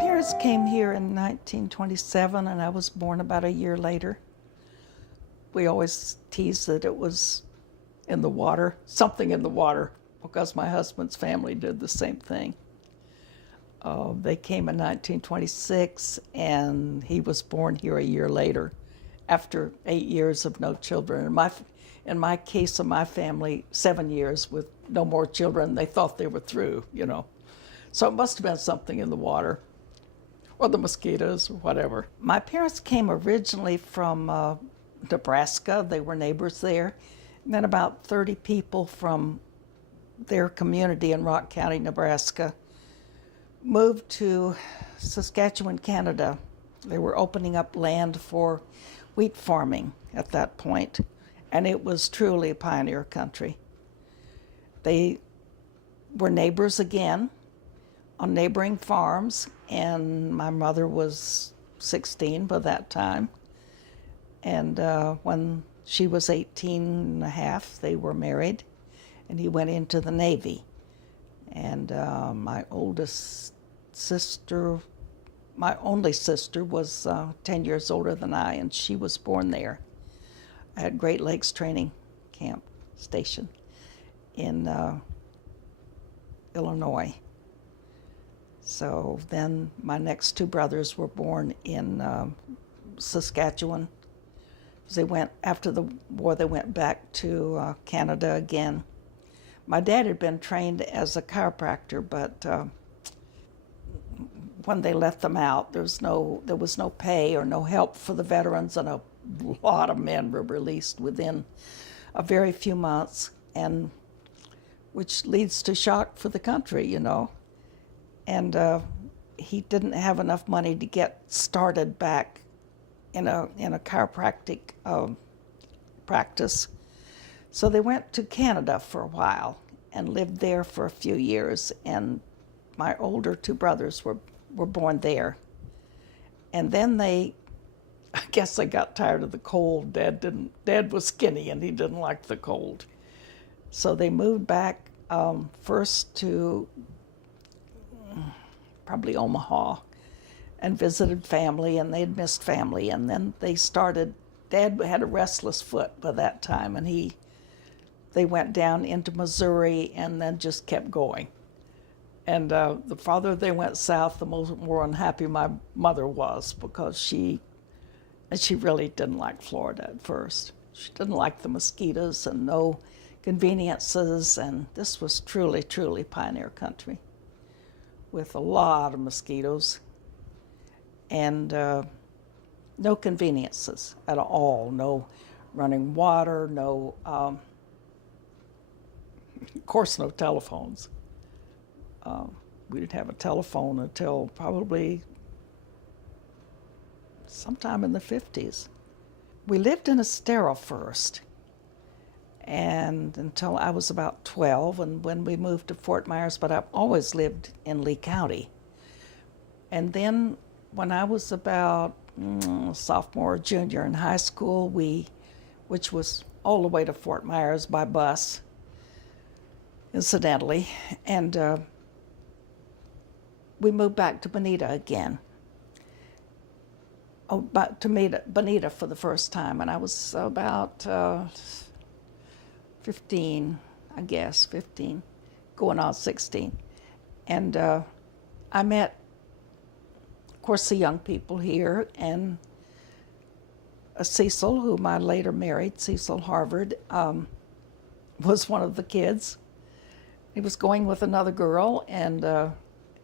parents came here in 1927, and I was born about a year later. We always teased that it was in the water, something in the water, because my husband's family did the same thing. They came in 1926, and he was born here a year later, after 8 years of no children. In my case of my family, 7 years with no more children. They thought they were through, you know. So it must have been something in the water, or the mosquitoes, or whatever. My parents came originally from Nebraska. They were neighbors there. And then about 30 people from their community in Rock County, Nebraska, moved to Saskatchewan, Canada. They were opening up land for wheat farming at that point, and it was truly a pioneer country. They were neighbors again on neighboring farms, and my mother was 16 by that time. And when she was 18 and a half, they were married, and he went into the Navy. And my oldest sister, my only sister, was 10 years older than I, and she was born there. I had Great Lakes Training Camp Station in Illinois. So then my next two brothers were born in Saskatchewan. They went, after the war, they went back to Canada again. My dad had been trained as a chiropractor, but when they let them out, there was no pay or no help for the veterans, and a lot of men were released within a very few months, and which leads to shock for the country, you know. And he didn't have enough money to get started back in a chiropractic practice. So they went to Canada for a while and lived there for a few years, and my older two brothers were born there. And then I guess they got tired of the cold. Dad was skinny and he didn't like the cold. So they moved back first to probably Omaha, and visited family, and they'd missed family. And then they started, Dad had a restless foot by that time, and they went down into Missouri and then just kept going. And the farther they went south, the more unhappy my mother was, because she really didn't like Florida at first. She didn't like the mosquitoes and no conveniences, and this was truly, truly pioneer country with a lot of mosquitoes and no conveniences at all. No running water, no, of course, no telephones. We didn't have a telephone until probably sometime in the 50s. We lived in Estero first, and until I was about 12, and when we moved to Fort Myers, but I've always lived in Lee County. And then when I was about sophomore or junior in high school, which was all the way to Fort Myers by bus, incidentally, and we moved back to Bonita again. Oh, but to meet Bonita for the first time, and I was about 15, I guess, 15, going on 16. And I met, of course, the young people here, and Cecil, whom I later married, Cecil Harvard, was one of the kids. He was going with another girl, and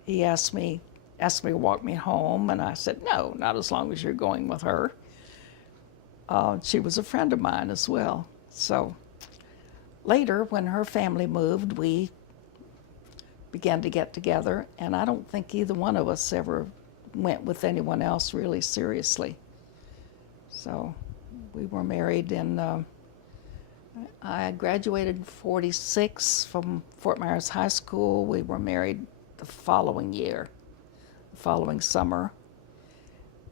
he asked me to walk me home, and I said, no, not as long as you're going with her. She was a friend of mine as well. So later, when her family moved, we began to get together, and I don't think either one of us ever went with anyone else really seriously. So we were married in, I graduated in 46 from Fort Myers High School. We were married the following year, the following summer,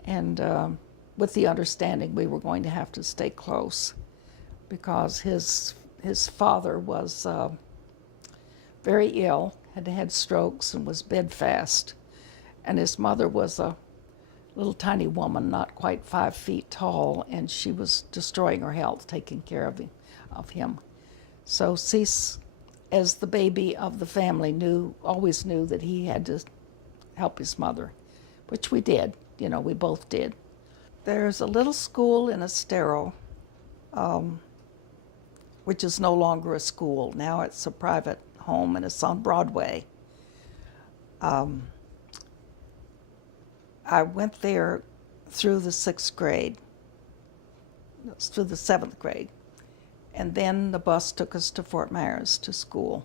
and with the understanding we were going to have to stay close, because his father was very ill, had had strokes, and was bedfast. And his mother was a little tiny woman, not quite 5 feet tall, and she was destroying her health, taking care of him. So Cease, as the baby of the family, always knew that he had to help his mother, which we did. We both did. There's a little school in Estero, which is no longer a school. Now it's a private home, and it's on Broadway. I went there through the 6th grade, through the 7th grade. And then the bus took us to Fort Myers to school.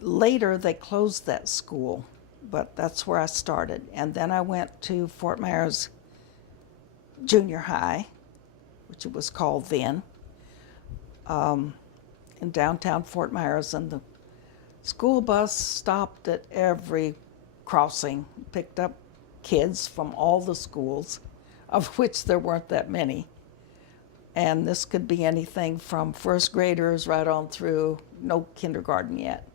Later, they closed that school, but that's where I started. And then I went to Fort Myers Junior High, which it was called then, in downtown Fort Myers. And the school bus stopped at every crossing, picked up kids from all the schools, of which there weren't that many. And this could be anything from first graders right on through, no kindergarten yet,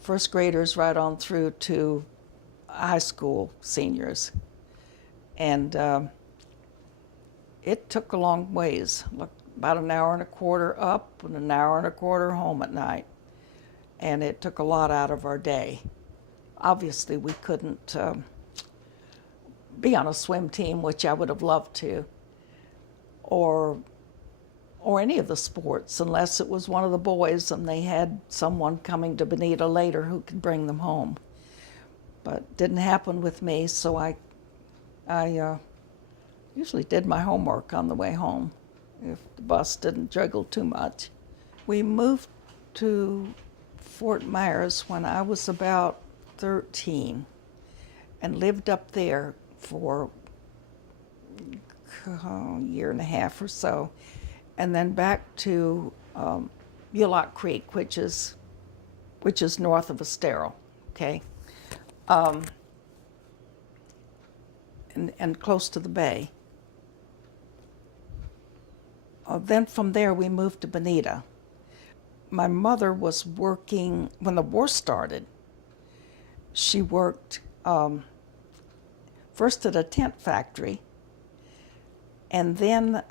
first graders right on through to high school seniors. And it took a long ways, about an hour and a quarter up and an hour and a quarter home at night. And it took a lot out of our day. Obviously, we couldn't be on a swim team, which I would have loved to, or any of the sports, unless it was one of the boys and they had someone coming to Bonita later who could bring them home. But didn't happen with me, so I usually did my homework on the way home if the bus didn't juggle too much. We moved to Fort Myers when I was about 13 and lived up there for a year and a half or so, and then back to Mulock Creek, which is north of Estero, okay, and close to the bay. Then from there we moved to Bonita. My mother was working when the war started. She worked first at a tent factory, and then,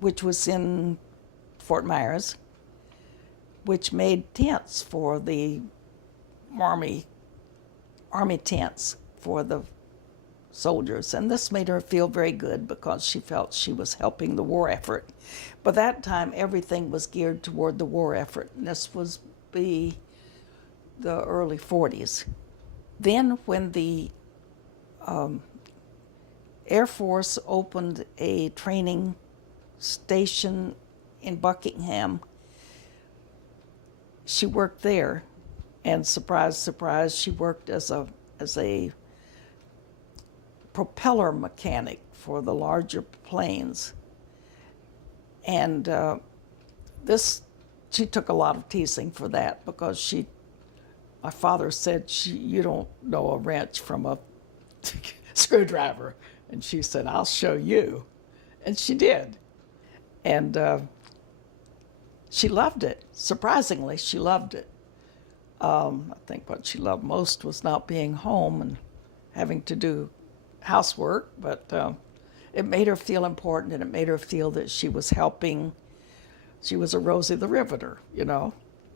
which was in Fort Myers, which made tents for the army tents for the soldiers. And this made her feel very good because she felt she was helping the war effort. By that time, everything was geared toward the war effort, and this was the early 40s. Then when the Air Force opened a training station in Buckingham, she worked there, and surprise, surprise, she worked as a propeller mechanic for the larger planes. And she took a lot of teasing for that because my father said, you don't know a wrench from a screwdriver. And she said, I'll show you. And she did. And she loved it. Surprisingly, she loved it. I think what she loved most was not being home and having to do housework, but it made her feel important, and it made her feel that she was helping. She was a Rosie the Riveter,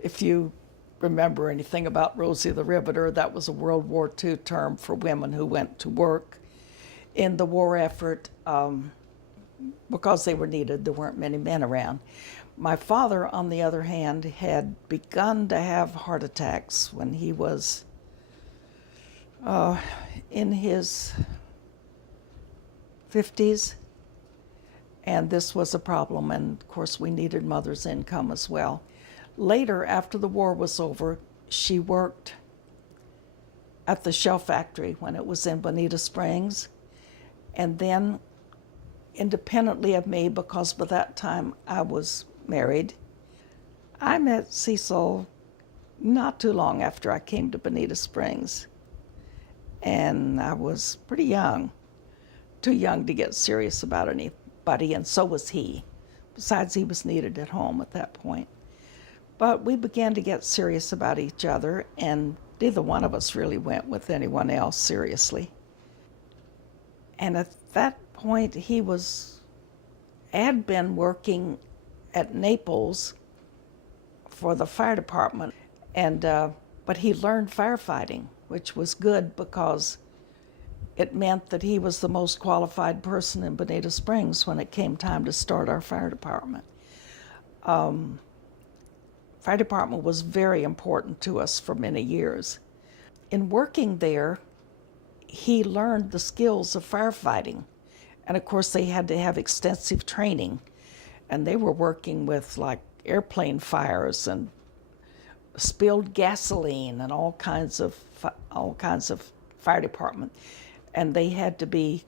If you remember anything about Rosie the Riveter, that was a World War II term for women who went to work in the war effort because they were needed. There weren't many men around. My father, on the other hand, had begun to have heart attacks when he was in his 50s, and this was a problem, and of course we needed mother's income as well. Later, after the war was over, she worked at the shell factory when it was in Bonita Springs, and then independently of me, because by that time I was married, I met Cecil not too long after I came to Bonita Springs, and I was pretty young. Too young to get serious about anybody, and so was he. Besides, he was needed at home at that point. But we began to get serious about each other and neither one of us really went with anyone else seriously. And at that point, he had been working at Naples for the fire department, and but he learned firefighting, which was good because it meant that he was the most qualified person in Bonita Springs when it came time to start our fire department. Fire department was very important to us for many years. In working there, he learned the skills of firefighting. And of course, they had to have extensive training. And they were working with like airplane fires and spilled gasoline and all kinds of fire department. And they had to be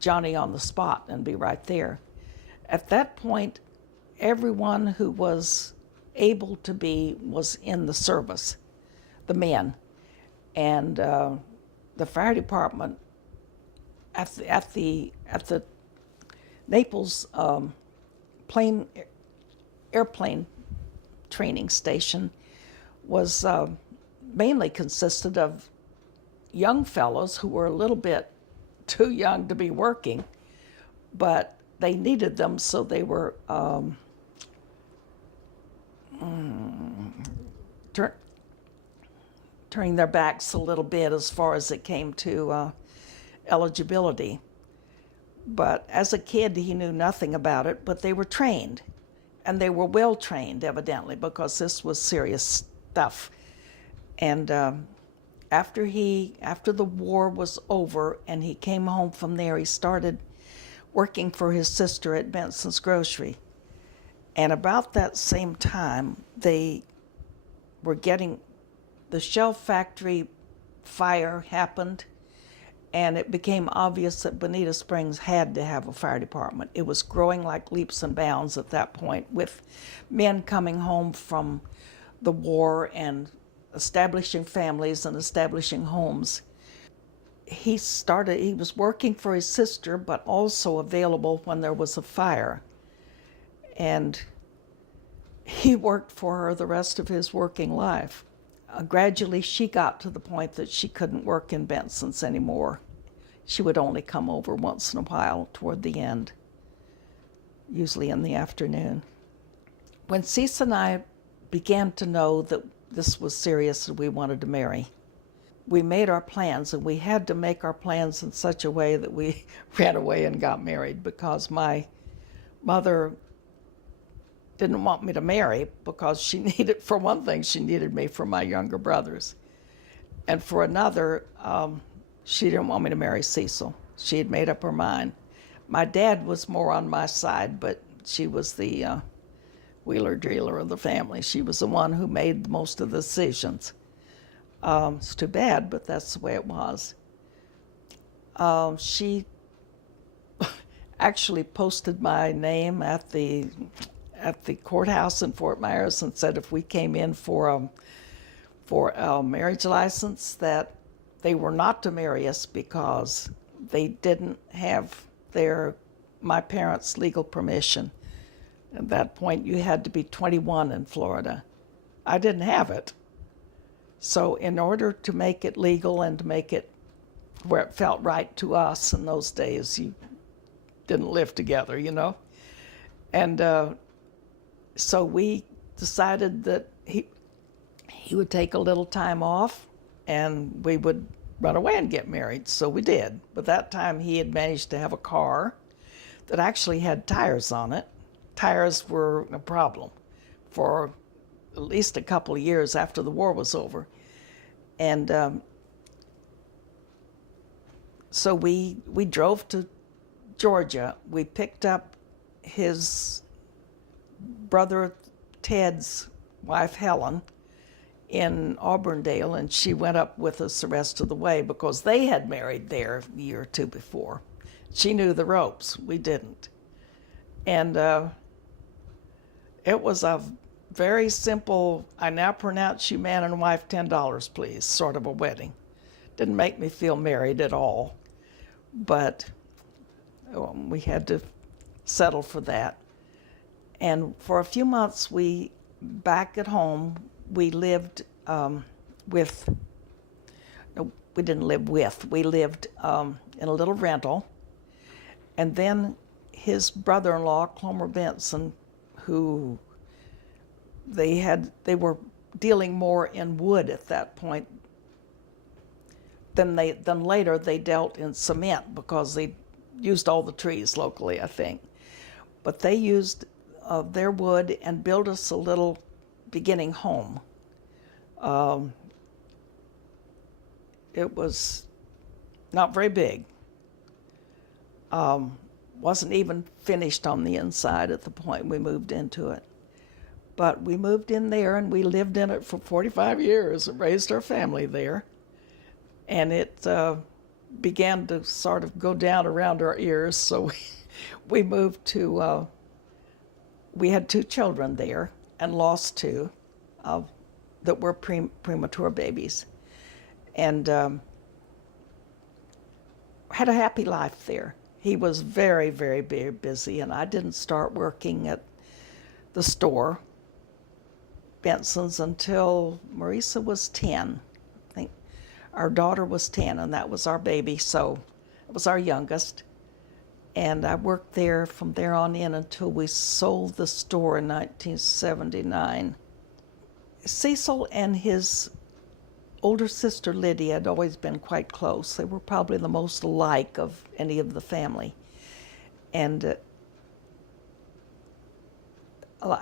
Johnny on the spot and be right there. At that point, everyone who was able to be was in the service, the men. And the fire department at the Naples airplane training station was mainly consisted of young fellows who were a little bit too young to be working, but they needed them, so they were turning their backs a little bit as far as it came to eligibility. But as a kid, he knew nothing about it, but they were trained. And they were well trained, evidently, because this was serious stuff. And after the war was over and he came home from there, he started working for his sister at Benson's Grocery. And about that same time, they were getting the shell factory fire happened, and it became obvious that Bonita Springs had to have a fire department. It was growing like leaps and bounds at that point, with men coming home from the war and establishing families and establishing homes. He was working for his sister, but also available when there was a fire. And he worked for her the rest of his working life. Gradually, she got to the point that she couldn't work in Benson's anymore. She would only come over once in a while toward the end, usually in the afternoon. When Cece and I began to know that this was serious and we wanted to marry, we made our plans, and we had to make our plans in such a way that we ran away and got married, because my mother didn't want me to marry because for one thing, she needed me for my younger brothers. And for another, she didn't want me to marry Cecil. She had made up her mind. My dad was more on my side, but she was the wheeler-dealer of the family. She was the one who made most of the decisions. It's too bad, but that's the way it was. She actually posted my name at the courthouse in Fort Myers and said if we came in for a marriage license, that they were not to marry us because they didn't have my parents' legal permission. At that point, you had to be 21 in Florida. I didn't have it. So in order to make it legal and to make it where it felt right to us in those days, you didn't live together, you know? And so we decided that he would take a little time off and we would run away and get married. So we did. But that time he had managed to have a car that actually had tires on it. Tires were a problem for at least a couple of years after the war was over. And so we drove to Georgia. We picked up his brother Ted's wife, Helen, in Auburndale, and she went up with us the rest of the way because they had married there a year or two before. She knew the ropes. We didn't. And it was a very simple, I now pronounce you man and wife $10, please, sort of a wedding. Didn't make me feel married at all, but we had to settle for that. And for a few months, back at home, we lived with no, we didn't live with, we lived in a little rental. And then his brother-in-law, Clomer Benson, who they were dealing more in wood at that point than later they dealt in cement, because they used all the trees locally, I think. But they used their wood and built us a little beginning home. It was not very big. Wasn't even finished on the inside at the point we moved into it. But we moved in there and we lived in it for 45 years and raised our family there. And it began to sort of go down around our ears, so we moved to, we had 2 children there and lost 2 that were premature babies. And had a happy life there. He was very, very, very busy, and I didn't start working at the store, Benson's, until Marisa was 10. I think our daughter was 10, and that was our baby, so it was our youngest. And I worked there from there on in until we sold the store in 1979. Cecil and his older sister Lydia had always been quite close. They were probably the most alike of any of the family. And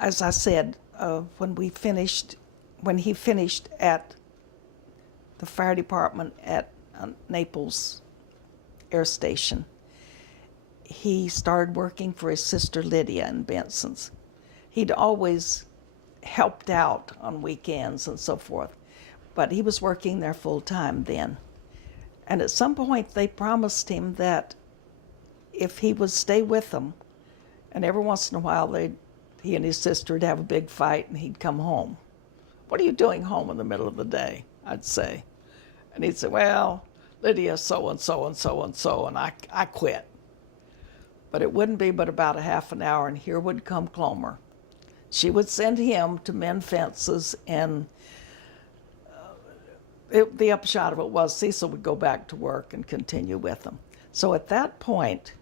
as I said, when he finished at the fire department at Naples Air Station, he started working for his sister Lydia in Benson's. He'd always helped out on weekends and so forth, but he was working there full time then. And at some point they promised him that if he would stay with them, and every once in a while he and his sister would have a big fight and he'd come home. "What are you doing home in the middle of the day?" I'd say. And he'd say, "Well, Lydia so-and-so and so-and-so, and I quit." But it wouldn't be but about a half an hour, and here would come Clomer. She would send him to mend fences, and the upshot of it was Cecil would go back to work and continue with them. So at that point,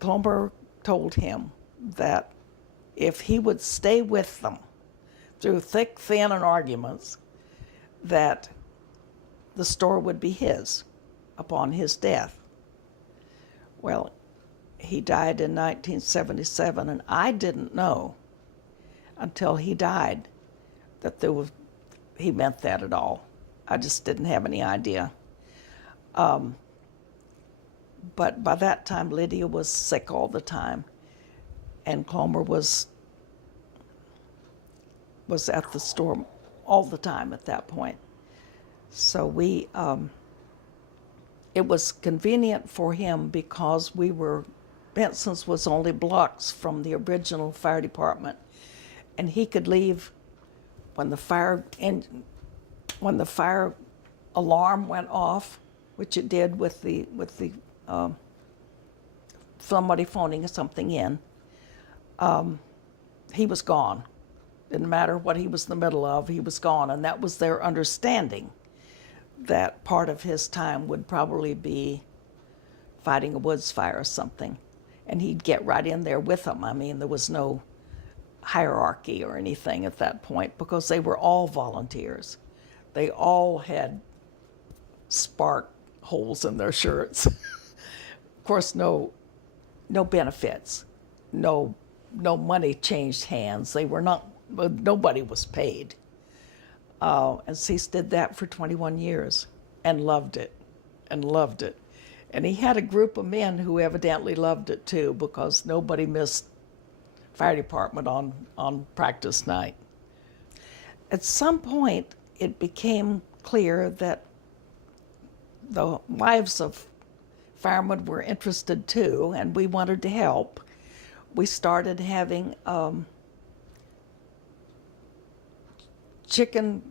Clomer told him that if he would stay with them through thick, thin, and arguments, that the store would be his upon his death. Well, he died in 1977, and I didn't know until he died that he meant that at all. I just didn't have any idea. But by that time, Lydia was sick all the time, and Clomer was at the store all the time at that point. So it was convenient for him because Benson's was only blocks from the original fire department, and he could leave when the fire alarm went off, which it did with the somebody phoning something in. He was gone. Didn't matter what he was in the middle of, he was gone, and that was their understanding, that part of his time would probably be fighting a woods fire or something, and he'd get right in there with them. I mean, there was no hierarchy or anything at that point because they were all volunteers. They all had spark holes in their shirts. Of course, no benefits, no money changed hands. Nobody was paid. And Cease did that for 21 years and loved it. And he had a group of men who evidently loved it too, because nobody missed fire department on practice night. At some point, it became clear that the wives of firemen were interested too, and we wanted to help. We started having chicken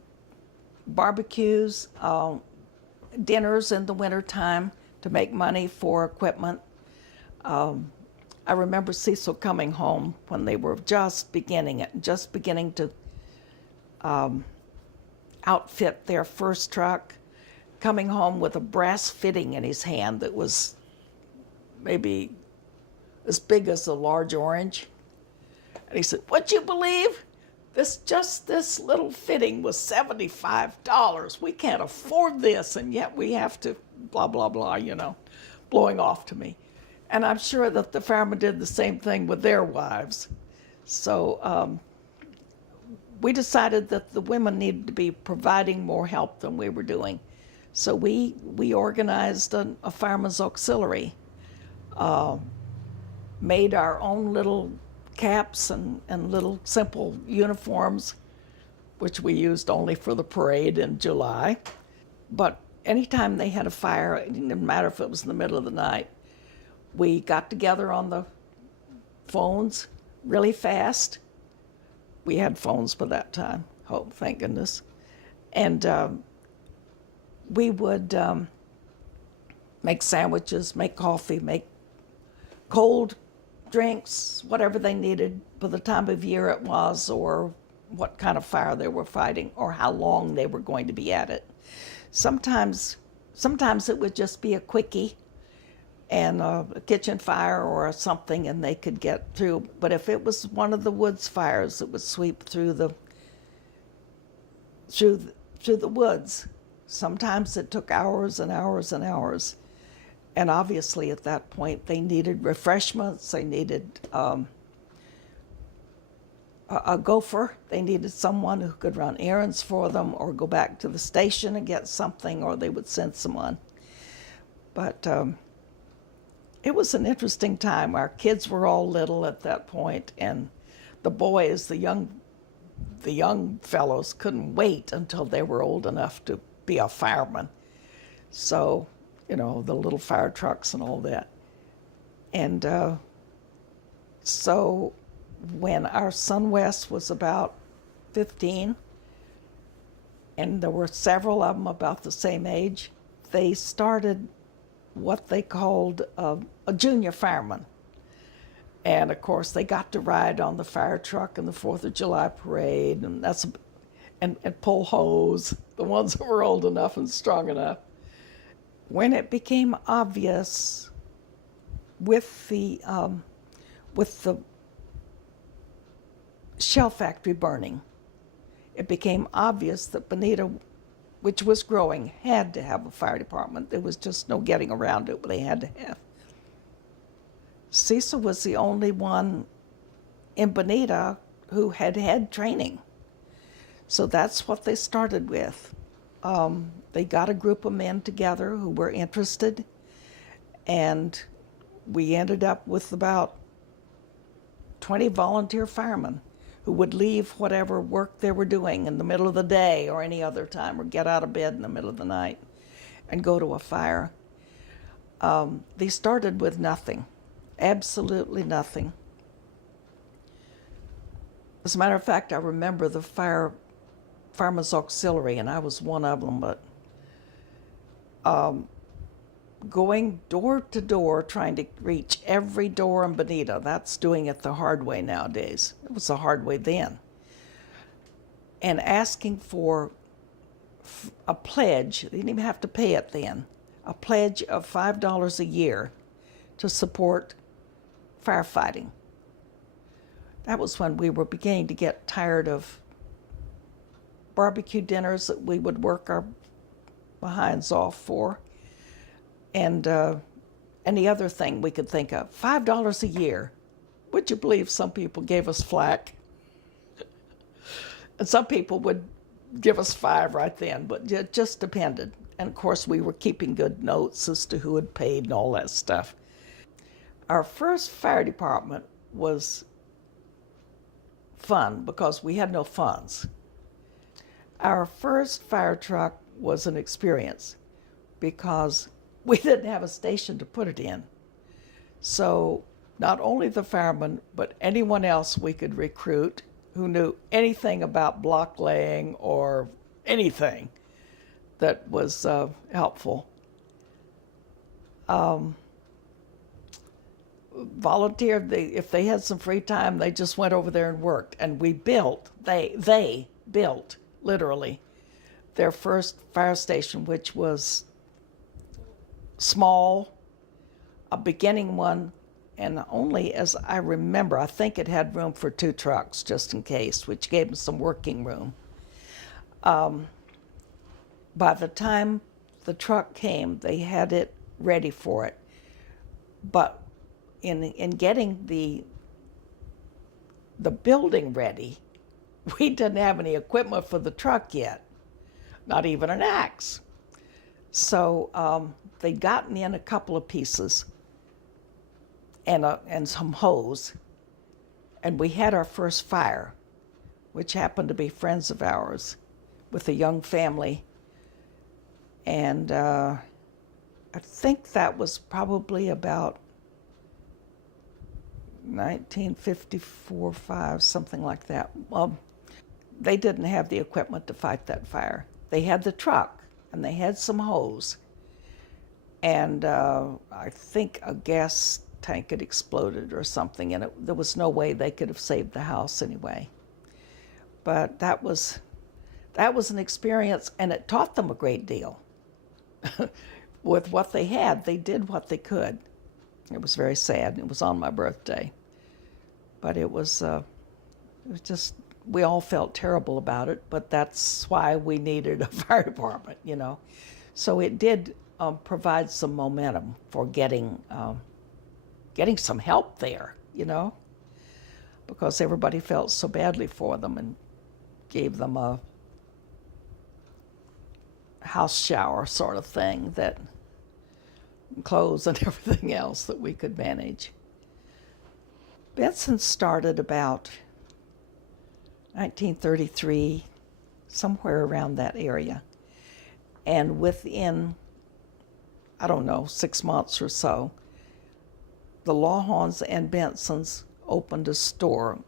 barbecues, dinners in the wintertime to make money for equipment. I remember Cecil coming home when they were just beginning to outfit their first truck, coming home with a brass fitting in his hand that was maybe as big as a large orange. And he said, "Would you believe this little fitting was $75. We can't afford this, and yet we have to blah, blah, blah," blowing off to me. And I'm sure that the firemen did the same thing with their wives. So we decided that the women needed to be providing more help than we were doing. So we organized a fireman's auxiliary, made our own little caps and little simple uniforms, which we used only for the parade in July. But anytime they had a fire, it didn't matter if it was in the middle of the night, we got together on the phones really fast. We had phones by that time, oh, thank goodness. And we would make sandwiches, make coffee, make cold drinks, whatever they needed for the time of year it was, or what kind of fire they were fighting, or how long they were going to be at it. Sometimes it would just be a quickie and a kitchen fire or something, and they could get through. But if it was one of the woods fires, it would sweep through the woods. Sometimes it took hours and hours and hours. And obviously at that point they needed refreshments, they needed a gopher, they needed someone who could run errands for them or go back to the station and get something, or they would send someone. But it was an interesting time. Our kids were all little at that point, and the boys, the young fellows, couldn't wait until they were old enough to be a fireman. So, the little fire trucks and all that. And so when our son Wes was about 15, and there were several of them about the same age, they started what they called a junior fireman. And of course they got to ride on the fire truck in the 4th of July parade, and pull hose, the ones that were old enough and strong enough. When it became obvious with the shell factory burning, it became obvious that Bonita, which was growing, had to have a fire department. There was just no getting around it, but they had to have. Cecil was the only one in Bonita who had had training. So that's what they started with. They got a group of men together who were interested, and we ended up with about 20 volunteer firemen who would leave whatever work they were doing in the middle of the day or any other time, or get out of bed in the middle of the night and go to a fire. They started with nothing, absolutely nothing. As a matter of fact, I remember the Fireman's Auxiliary, and I was one of them, but going door to door, trying to reach every door in Bonita. That's doing it the hard way nowadays. It was the hard way then. And asking for a pledge, they didn't even have to pay it then, a pledge of $5 a year to support firefighting. That was when we were beginning to get tired of barbecue dinners that we would work our behinds off for, and any other thing we could think of. $5 a year. Would you believe some people gave us flack? And some people would give us $5 right then, but it just depended. And of course we were keeping good notes as to who had paid and all that stuff. Our first fire department was fun because we had no funds. Our first fire truck was an experience because we didn't have a station to put it in. So not only the firemen, but anyone else we could recruit who knew anything about block laying or anything that was helpful. Volunteered, if they had some free time, they just went over there and worked. And we built, they built, literally, their first fire station, which was small, a beginning one, and only as I remember, I think it had room for 2 trucks just in case, which gave them some working room. By the time the truck came, they had it ready for it. But in getting the building ready, we didn't have any equipment for the truck yet, not even an axe. So they'd gotten in a couple of pieces and some hose, and we had our first fire, which happened to be friends of ours with a young family. And I think that was probably about 1954, 5, something like that. Well, they didn't have the equipment to fight that fire. They had the truck, and they had some hose. And I think a gas tank had exploded or something, and there was no way they could have saved the house anyway. But that was an experience, and it taught them a great deal. With what they had, they did what they could. It was very sad. It was on my birthday. But it was just, we all felt terrible about it, but that's why we needed a fire department, you know. So it did provide some momentum for getting some help there, you know, because everybody felt so badly for them and gave them a house shower sort of thing, that clothes and everything else that we could manage. Benson started about 1933, somewhere around that area. And within, I don't know, 6 months or so, the Lawhorns and Bensons opened a store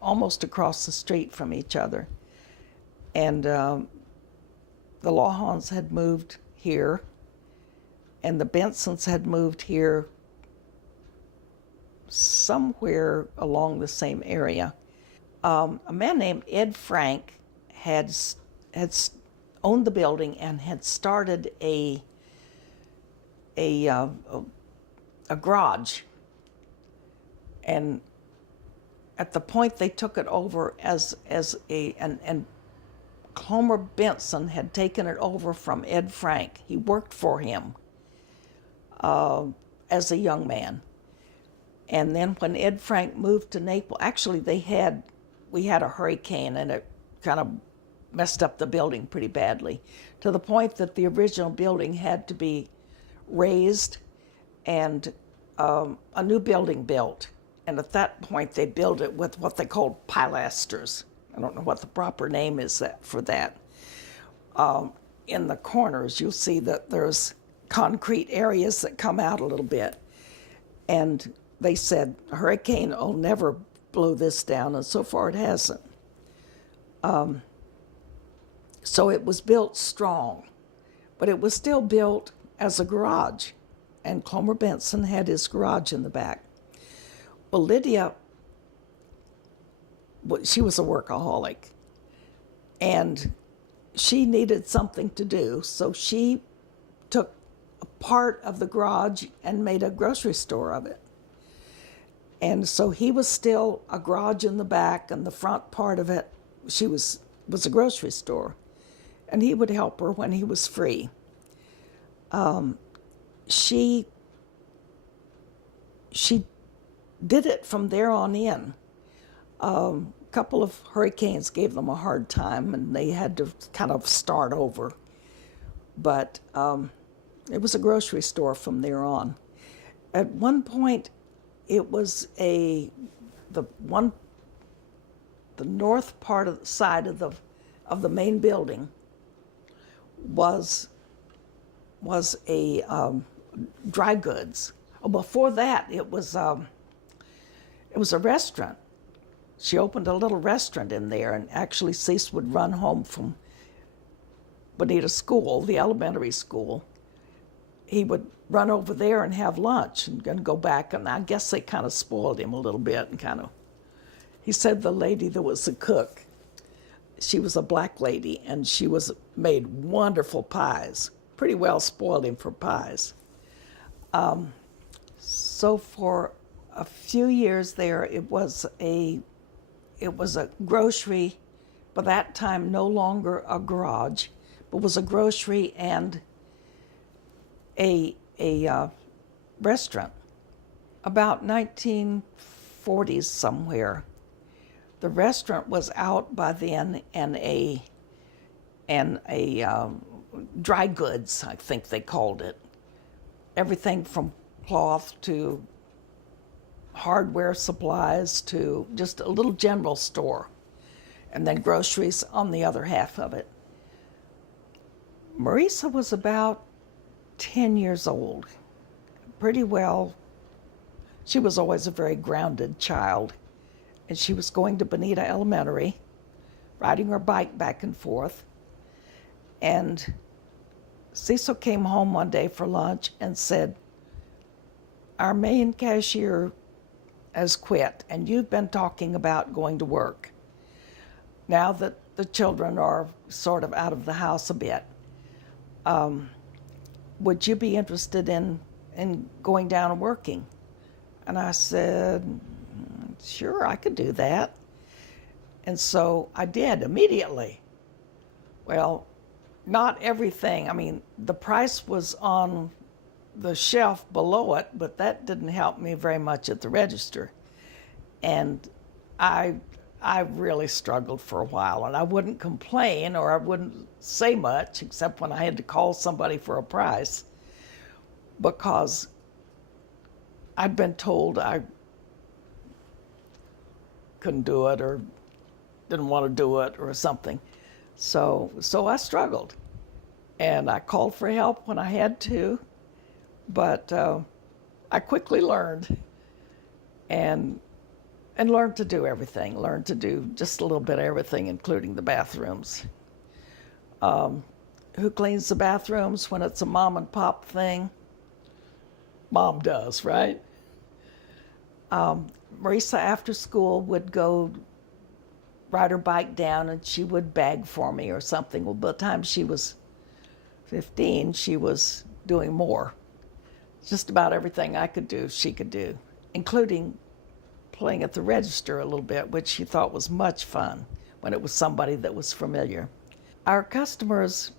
almost across the street from each other. And the Lawhorns had moved here, and the Bensons had moved here somewhere along the same area. A man named Ed Frank had owned the building and had started a garage. And at the point they took it over and Clomer Benson had taken it over from Ed Frank. He worked for him as a young man. And then when Ed Frank moved to Naples, actually we had a hurricane, and it kind of messed up the building pretty badly, to the point that the original building had to be raised and a new building built. And at that point, they built it with what they called pilasters. I don't know what the proper name is for that. In the corners, you'll see that there's concrete areas that come out a little bit. And they said, a hurricane will never blow this down, and so far it hasn't. So it was built strong, but it was still built as a garage. And Clomer Benson had his garage in the back. Well, Lydia, she was a workaholic, and she needed something to do, so she took a part of the garage and made a grocery store of it. And so he was still a garage in the back, and the front part of it, she was a grocery store. And he would help her when he was free. She did it from there on in. A couple of hurricanes gave them a hard time, and they had to kind of start over. But it was a grocery store from there on. At one point, it was the north part of the side of the main building was a dry goods. Before that, it was a restaurant. She opened a little restaurant in there, and actually Cease would run home from Bonita School, the elementary school. He would run over there and have lunch and go back, and I guess they kind of spoiled him a little bit. And he said the lady that was the cook, she was a black lady, and she made wonderful pies. Pretty well spoiled him for pies. So for a few years there, it was a grocery, by that time no longer a garage, but was a grocery and a restaurant. About 1940s somewhere, the restaurant was out by then, and a dry goods, I think they called it. Everything from cloth to hardware supplies to just a little general store, and then groceries on the other half of it. Marisa was about 10 years old. Pretty well, she was always a very grounded child, and she was going to Bonita Elementary, riding her bike back and forth, and Cecil came home one day for lunch and said, "Our main cashier has quit, and you've been talking about going to work. Now that the children are sort of out of the house a bit, would you be interested in going down and working?" And I said, "Sure, I could do that." And so I did immediately. Well, not everything. I mean, the price was on the shelf below it, but that didn't help me very much at the register. And I really struggled for a while, and I wouldn't complain or I wouldn't say much except when I had to call somebody for a price, because I'd been told I couldn't do it or didn't want to do it or something. So I struggled, and I called for help when I had to, but I quickly learned and learned to do everything, learned to do just a little bit of everything, including the bathrooms. Who cleans the bathrooms when it's a mom and pop thing? Mom does, right? Marisa, after school, would go ride her bike down, and she would bag for me or something. Well, by the time she was 15, she was doing more. Just about everything I could do, she could do, including playing at the register a little bit, which she thought was much fun when it was somebody that was familiar. Our customers,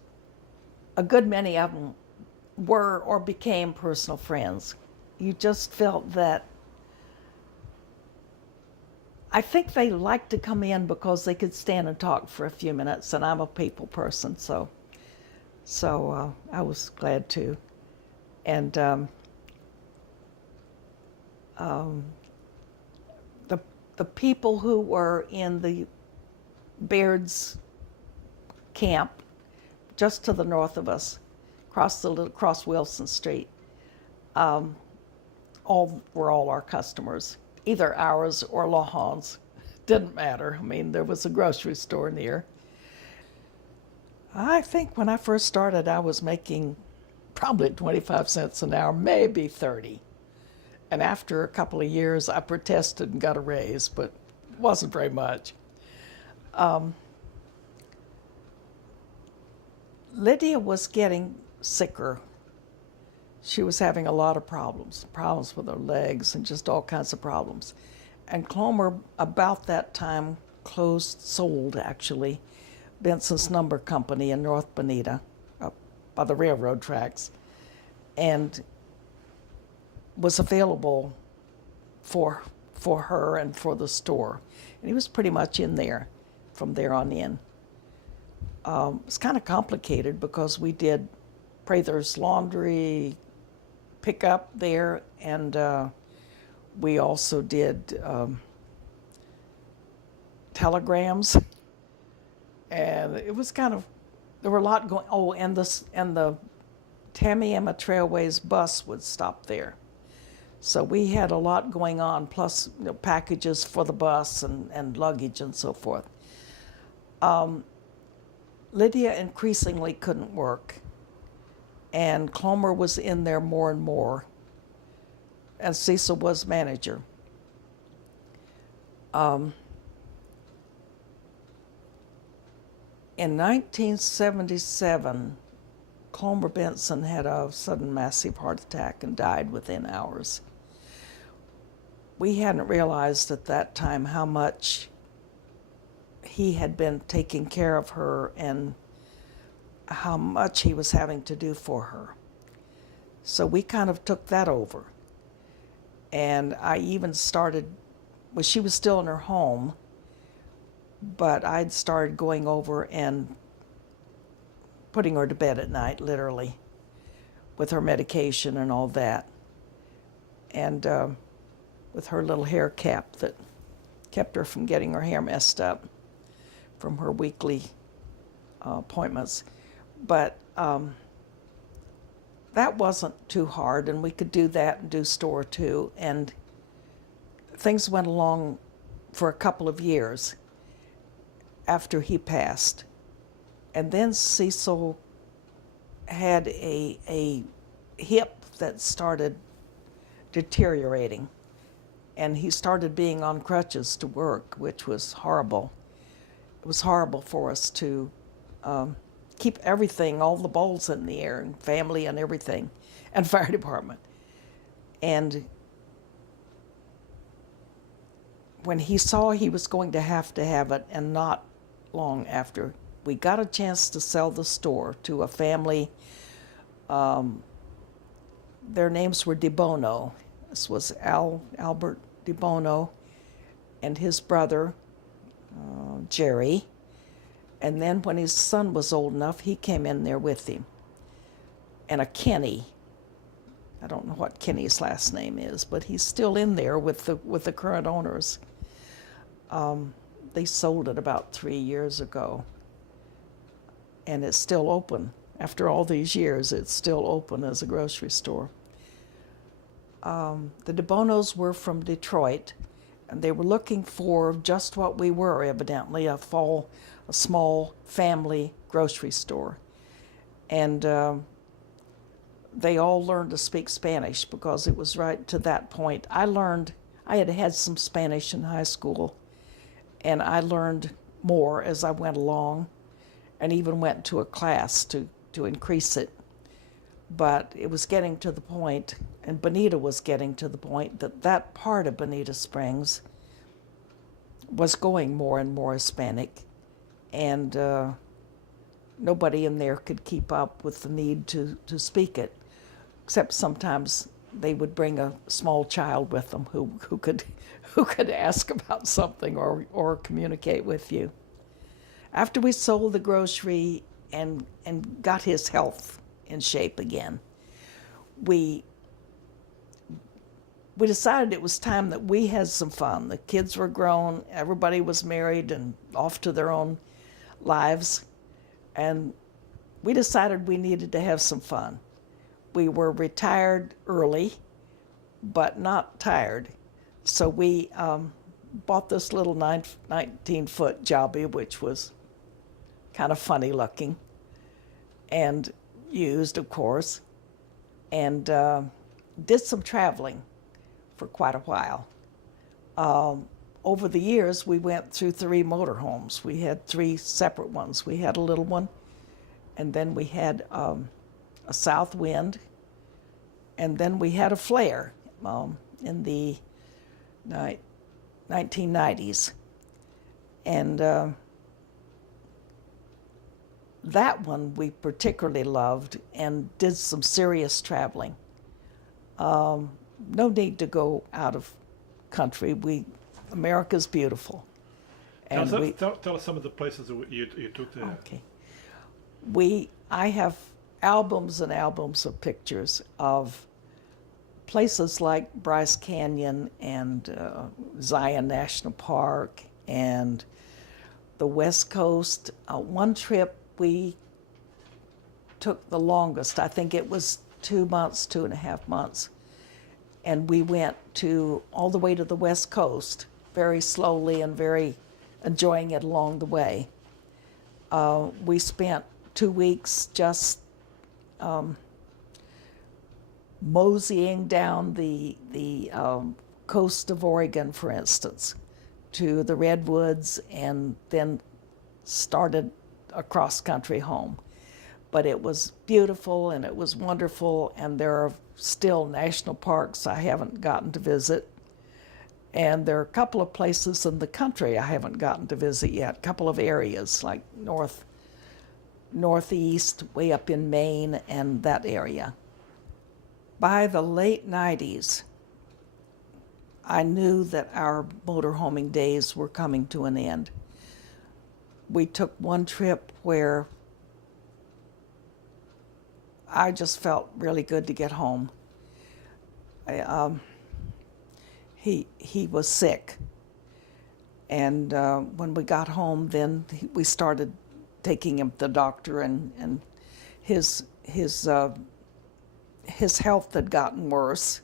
a good many of them were or became personal friends. You just felt that, I think they liked to come in because they could stand and talk for a few minutes, and I'm a people person, so I was glad to. And the people who were in the Baird's camp, just to the north of us, across Wilson Street, were all our customers, either ours or Lawhon's. Didn't matter. I mean, there was a grocery store near. I think when I first started, I was making probably 25 cents an hour, maybe 30. And after a couple of years, I protested and got a raise, but it wasn't very much. Lydia was getting sicker. She was having a lot of problems with her legs and just all kinds of problems. And Clomer, about that time, sold actually, Benson's Lumber Company in North Bonita, up by the railroad tracks, and was available for her and for the store. And he was pretty much in there from there on in. It was kind of complicated because we did Prather's laundry pickup there, and we also did telegrams, and it was kind of, there were a lot going. Oh, and the Tamiami Trailways bus would stop there, so we had a lot going on. Plus, packages for the bus and luggage and so forth. Lydia increasingly couldn't work, and Clomer was in there more and more, and Cecil was manager. In 1977, Clomer Benson had a sudden massive heart attack and died within hours. We hadn't realized at that time how much he had been taking care of her and how much he was having to do for her. So we kind of took that over. And I even started, well, she was still in her home, but I'd started going over and putting her to bed at night, literally, with her medication and all that. And with her little hair cap that kept her from getting her hair messed up from her weekly appointments. But that wasn't too hard, and we could do that and do store too. And things went along for a couple of years after he passed. And then Cecil had a hip that started deteriorating, and he started being on crutches to work, which was horrible. It was horrible for us to keep everything, all the balls in the air, and family and everything, and fire department. And when he saw he was going to have it, and not long after, we got a chance to sell the store to a family. Their names were DeBono. This was Albert DeBono and his brother, Jerry. And then when his son was old enough, he came in there with him. And a Kenny. I don't know what Kenny's last name is, but he's still in there with the current owners. They sold it about 3 years ago. And it's still open. After all these years, it's still open as a grocery store. The DeBonos were from Detroit, and they were looking for just what we were, evidently, a small family grocery store. And they all learned to speak Spanish because it was right to that point. I had had some Spanish in high school, and I learned more as I went along, and even went to a class to increase it. But it was getting to the point, and Bonita was getting to the point, that part of Bonita Springs was going more and more Hispanic, and nobody in there could keep up with the need to speak it, except sometimes they would bring a small child with them who could ask about something or communicate with you. After we sold the grocery and got his health in shape again, we decided it was time that we had some fun. The kids were grown, everybody was married and off to their own lives, and we decided we needed to have some fun. We were retired early, but not tired. So we bought this little 19-foot jobby, which was kind of funny looking, and used, of course, and did some traveling for quite a while. Over the years, we went through 3 motorhomes. We had 3 separate ones. We had a little one, and then we had a South Wind, and then we had a Flare in the 1990s. And that one we particularly loved and did some serious traveling. No need to go out of country. America's beautiful. And tell us some of the places that you took there. Okay. I have albums and albums of pictures of places like Bryce Canyon and Zion National Park and the West Coast. One trip we took the longest. I think it was 2 months, 2.5 months. And we went all the way to the West Coast, very slowly and very enjoying it along the way. We spent 2 weeks just moseying down the coast of Oregon, for instance, to the redwoods, and then started a cross-country home. But it was beautiful and it was wonderful, and there are still national parks I haven't gotten to visit. And there are a couple of places in the country I haven't gotten to visit yet, a couple of areas like northeast, way up in Maine and that area. By the late 90s, I knew that our motorhoming days were coming to an end. We took one trip where I just felt really good to get home. He was sick, and when we got home, then we started taking him to the doctor, and his health had gotten worse.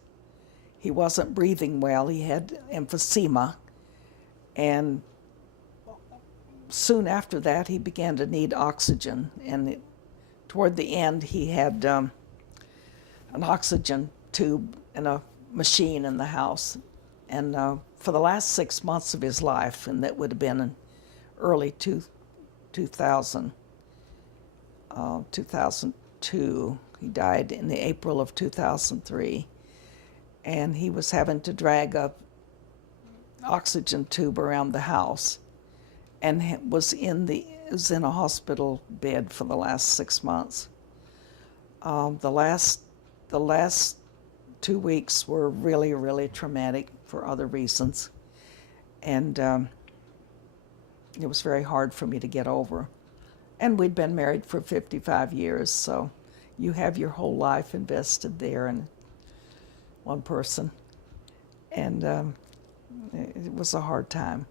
He wasn't breathing well. He had emphysema, and soon after that, he began to need oxygen, and toward the end, he had an oxygen tube and a machine in the house. And for the last 6 months of his life, and that would have been in early 2002, he died in the April of 2003, and he was having to drag a oxygen tube around the house, and was in a hospital bed for the last 6 months. The last 2 weeks were really, really traumatic for other reasons, and it was very hard for me to get over. And we'd been married for 55 years, so you have your whole life invested there in one person, and it was a hard time.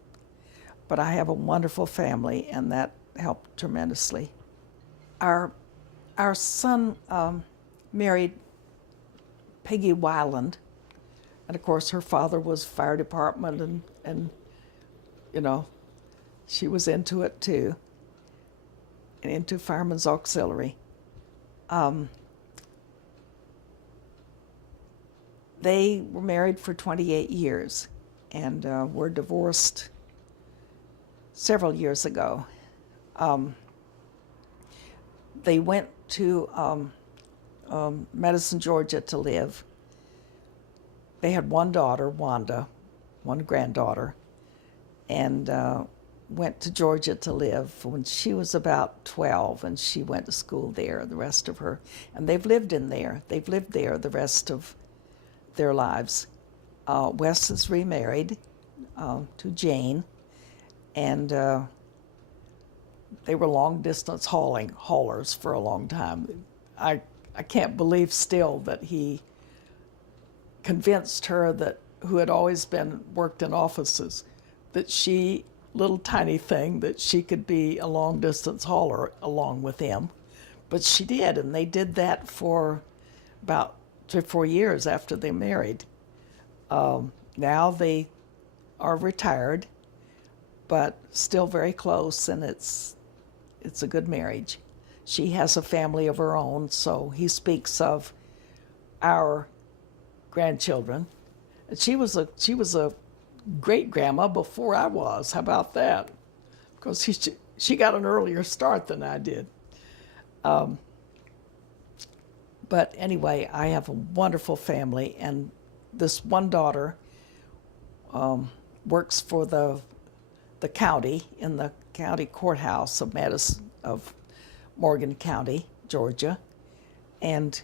But I have a wonderful family, and that helped tremendously. Our son married Peggy Weiland, and of course her father was fire department, and you know, she was into it too, and into Fireman's Auxiliary. They were married for 28 years and were divorced several years ago. They went to Madison, Georgia to live. They had one daughter, Wanda, one granddaughter, and went to Georgia to live when she was about 12, and she went to school there, the rest of her. And they've lived there the rest of their lives. Wes is remarried to Jane, and they were long-distance haulers for a long time. I can't believe still that he convinced her, that who had always worked in offices, that she, little tiny thing, that she could be a long-distance hauler along with him. But she did, and they did that for about 3 or 4 years after they married. Now they are retired, but still very close, and it's a good marriage. She has a family of her own, so he speaks of our grandchildren. And she was a great grandma before I was. How about that? Because she got an earlier start than I did. But anyway, I have a wonderful family, and this one daughter works for the county, in the county courthouse of Morgan County, Georgia, and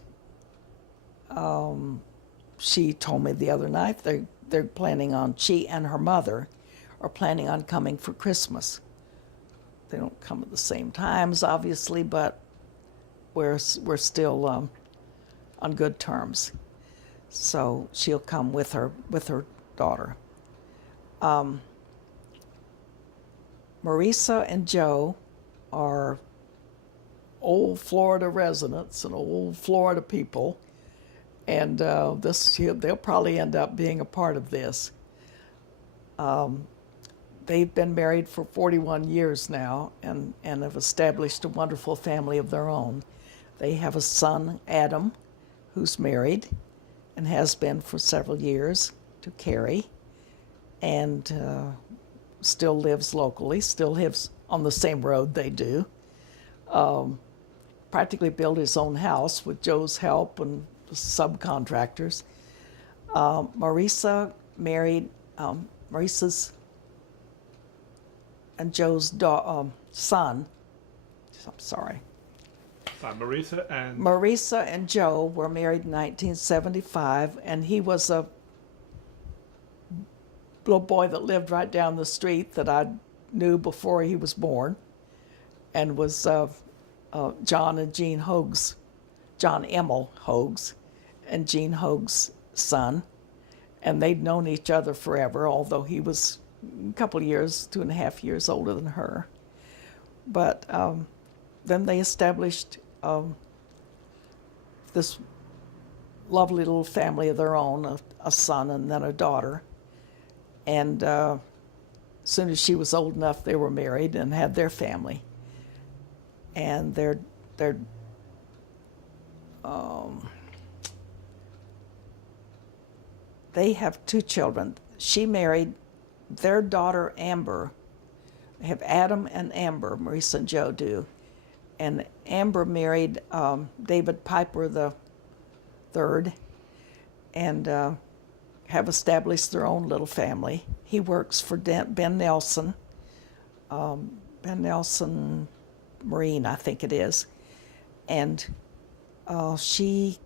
she told me the other night they're planning on, she and her mother are planning on coming for Christmas. They don't come at the same times, obviously, but we're still on good terms. So she'll come with her daughter. Marisa and Joe are old Florida residents and old Florida people, and they'll probably end up being a part of this. They've been married for 41 years now and have established a wonderful family of their own. They have a son, Adam, who's married and has been for several years to Carrie, and still lives locally, still lives on the same road they do. Practically built his own house with Joe's help and subcontractors. Marisa married, Marisa's and Joe's son, I'm sorry. Marisa and Joe were married in 1975, and he was a little boy that lived right down the street that I knew before he was born, and was John and Jean Hoag's, John Emil Hoag's, and Jean Hoag's son. And they'd known each other forever, although he was a couple of years, 2.5 years older than her. But then they established this lovely little family of their own, a son and then a daughter. And as soon as she was old enough, they were married and had their family. And they have 2 children. She married their daughter Amber. They have Adam and Amber, Marisa and Joe do. And Amber married David Piper the third, and have established their own little family. He works for Ben Nelson, Ben Nelson Marine, I think it is. And she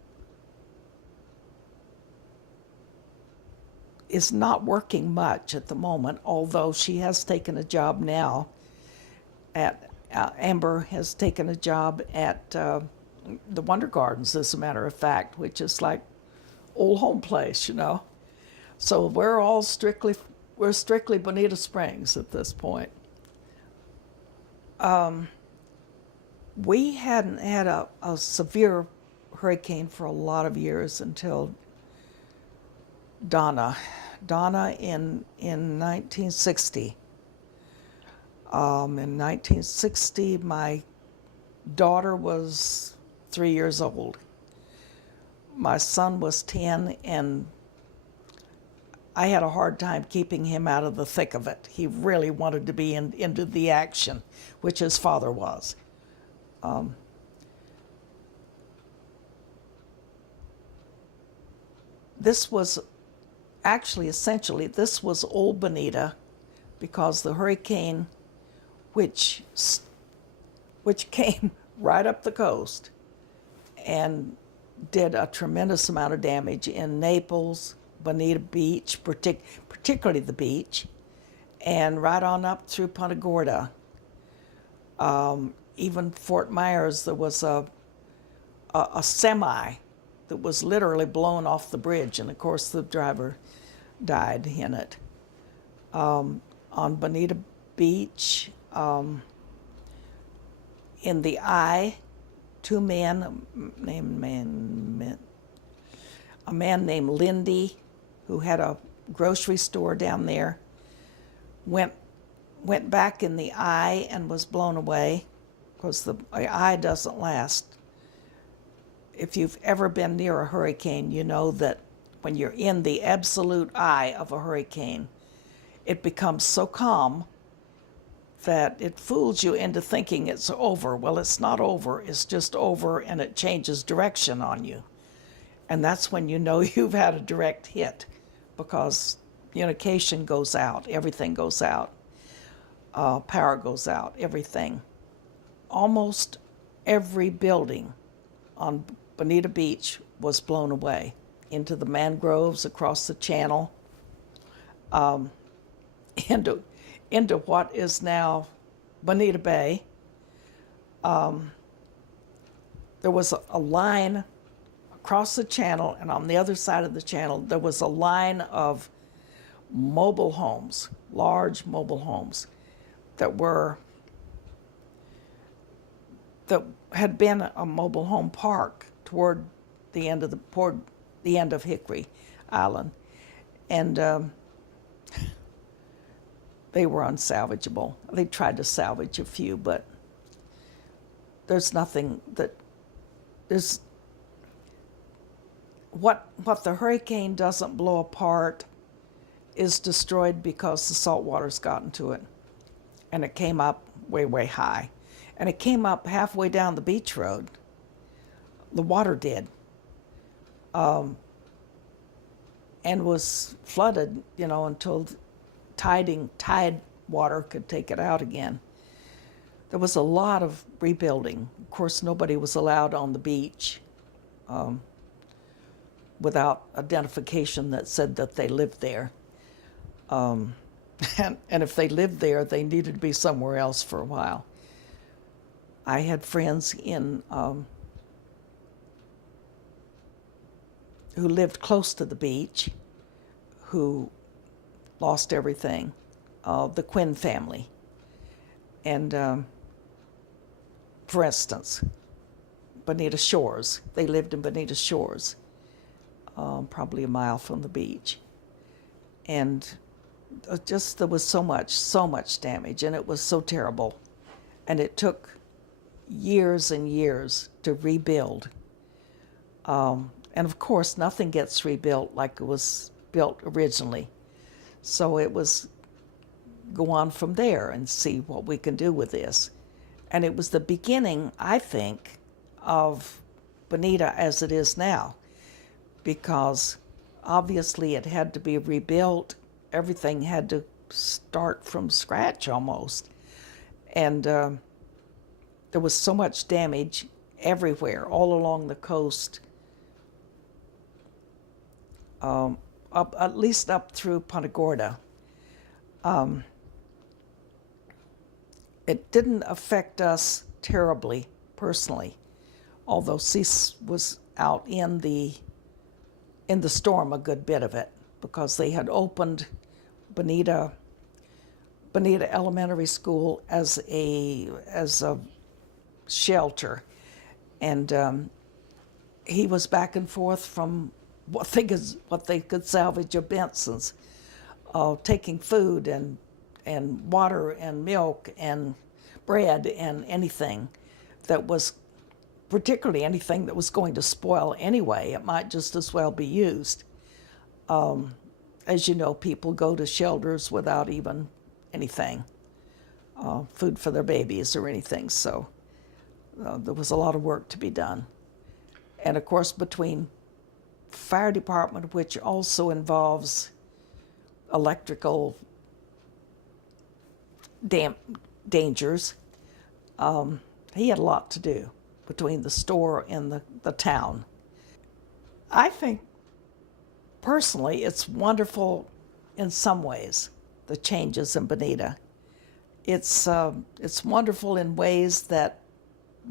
is not working much at the moment, although she has taken a job now at, Amber has taken a job at the Wonder Gardens, as a matter of fact, which is like old home place, you know. So we're strictly Bonita Springs at this point. We hadn't had a severe hurricane for a lot of years until Donna in 1960. In 1960, my daughter was 3 years old. My son was 10, and I had a hard time keeping him out of the thick of it. He really wanted to be into the action, which his father was. This was actually, essentially, this was old Bonita, because the hurricane, which came right up the coast and did a tremendous amount of damage in Naples, Bonita Beach, particularly the beach, and right on up through Punta Gorda. Even Fort Myers, there was a semi that was literally blown off the bridge, and of course the driver died in it. On Bonita Beach, in the eye, 2 men, a man named Lindy, who had a grocery store down there, went back in the eye and was blown away, because the eye doesn't last. If you've ever been near a hurricane, you know that when you're in the absolute eye of a hurricane, it becomes so calm that it fools you into thinking it's over. Well, it's not over, it's just over, and it changes direction on you. And that's when you know you've had a direct hit, because communication goes out, everything goes out, power goes out, everything. Almost every building on Bonita Beach was blown away into the mangroves across the channel, into what is now Bonita Bay. There was a line across the channel, and on the other side of the channel, there was a line of mobile homes, large mobile homes, that had been a mobile home park toward the end of Hickory Island, and they were unsalvageable. They tried to salvage a few, but there's nothing that there's. What the hurricane doesn't blow apart is destroyed because the salt water's gotten to it, and it came up way, way high. And it came up halfway down the beach road. The water did. And was flooded, you know, until tide water could take it out again. There was a lot of rebuilding. Of course, nobody was allowed on the beach without identification that said that they lived there. And if they lived there, they needed to be somewhere else for a while. I had friends in who lived close to the beach who lost everything. The Quinn family. And for instance, Bonita Shores. They lived in Bonita Shores, probably a mile from the beach. And just there was so much damage, and it was so terrible. And it took years and years to rebuild. And of course, nothing gets rebuilt like it was built originally. So it was go on from there and see what we can do with this. And it was the beginning, I think, of Bonita as it is now, because obviously it had to be rebuilt. Everything had to start from scratch almost. And there was so much damage everywhere, all along the coast, at least up through Punta Gorda. It didn't affect us terribly, personally, although Cease was out in the storm a good bit of it, because they had opened Bonita Elementary School as a shelter, and he was back and forth from what they could salvage of Benson's, taking food and water and milk and bread and anything that was, particularly anything that was going to spoil anyway. It might just as well be used. As you know, people go to shelters without even anything, food for their babies or anything. So there was a lot of work to be done. And of course, between fire department, which also involves electrical dangers, he had a lot to do between the store and the town. I think, personally, it's wonderful in some ways, the changes in Bonita. It's wonderful in ways that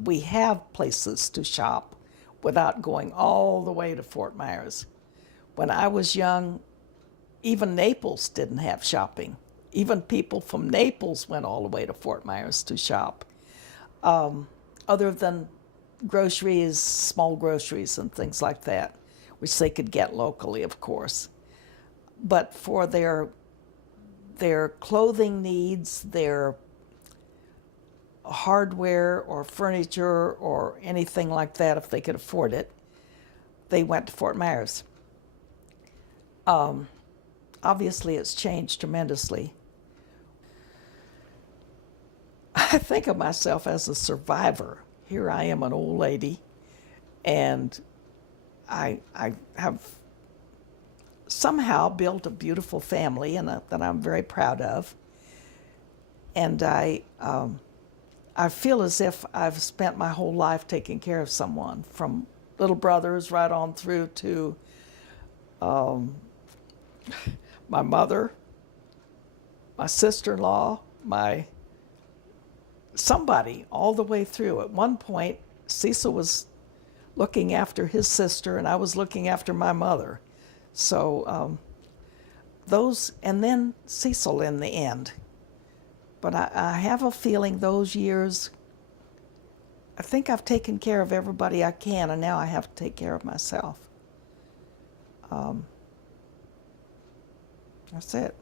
we have places to shop without going all the way to Fort Myers. When I was young, even Naples didn't have shopping. Even people from Naples went all the way to Fort Myers to shop, other than groceries, small groceries and things like that, which they could get locally, of course. But for their clothing needs, their hardware or furniture or anything like that, if they could afford it, they went to Fort Myers. Obviously, it's changed tremendously. I think of myself as a survivor. Here I am, an old lady, and I have somehow built a beautiful family and that I'm very proud of. And I feel as if I've spent my whole life taking care of someone, from little brothers right on through to my mother, my sister-in-law, somebody all the way through. At one point, Cecil was looking after his sister and I was looking after my mother. So and then Cecil in the end. But I have a feeling those years, I think I've taken care of everybody I can, and now I have to take care of myself. That's it.